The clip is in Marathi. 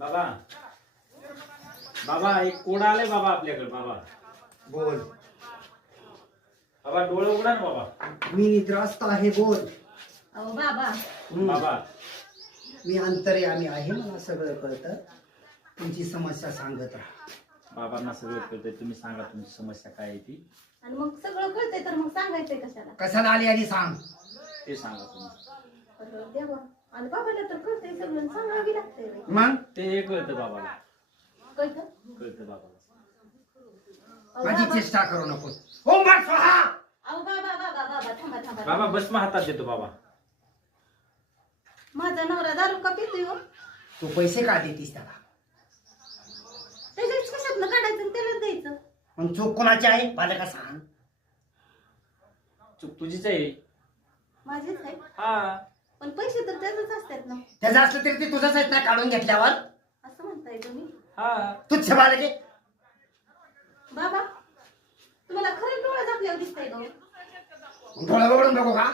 बाबा बाबा एक कोड आलाय बाबा आपल्याकडे. बाबा बोल. बाबा डोळे उघडा ना बाबा. मी निद्रास्त आहे. बोल. अहो बाबा, बाबा मी अंतर्यामी आहे. मला सगळं कळतं. तुमची समस्या सांगत राहा. बाबांना सगळं कळतंय. तुम्ही सांगा तुमची समस्या काय आहे ती. आणि मग सगळं कळतंय तर मग सांगायचंय कशाला? कशाला आली आणि सांग. ते सांगा तुम्ही. अरे देवा, आणि बाबाला तर कळतंय सगळं, सांगावी लागतंय बाई. मग ते कळतं बाबाला. कळतं? कळतं बाबाला. अहो माझी बाबा, चेष्टा करू नको. ओम भट स्वाहा. अहो बाबा बाबा बाबा थांबा थांबा. बाबा भस्म हातात देतो बाबा. माझा नवरा दारू का पितोय हो? तू पैसे का देतीस त्याला? त्याच्याच कशातनं काढायचं आणि त्याला द्यायचं. मग चूक कोणाची आहे? मला का सांग. चूक तुझीच आहे. माझेच आहे. हा पण पैसे तर त्याचंच असतात ना. त्याचं असलं तरी ते तुझंच आहेत ना काढून घेतल्यावर. असं म्हणताय तुम्ही? हा तुच्छ बालके. बाबा, तुम्हाला खरं डोळा झाकल्यावर दिसतंय का हो? डोळा बघून बघू का?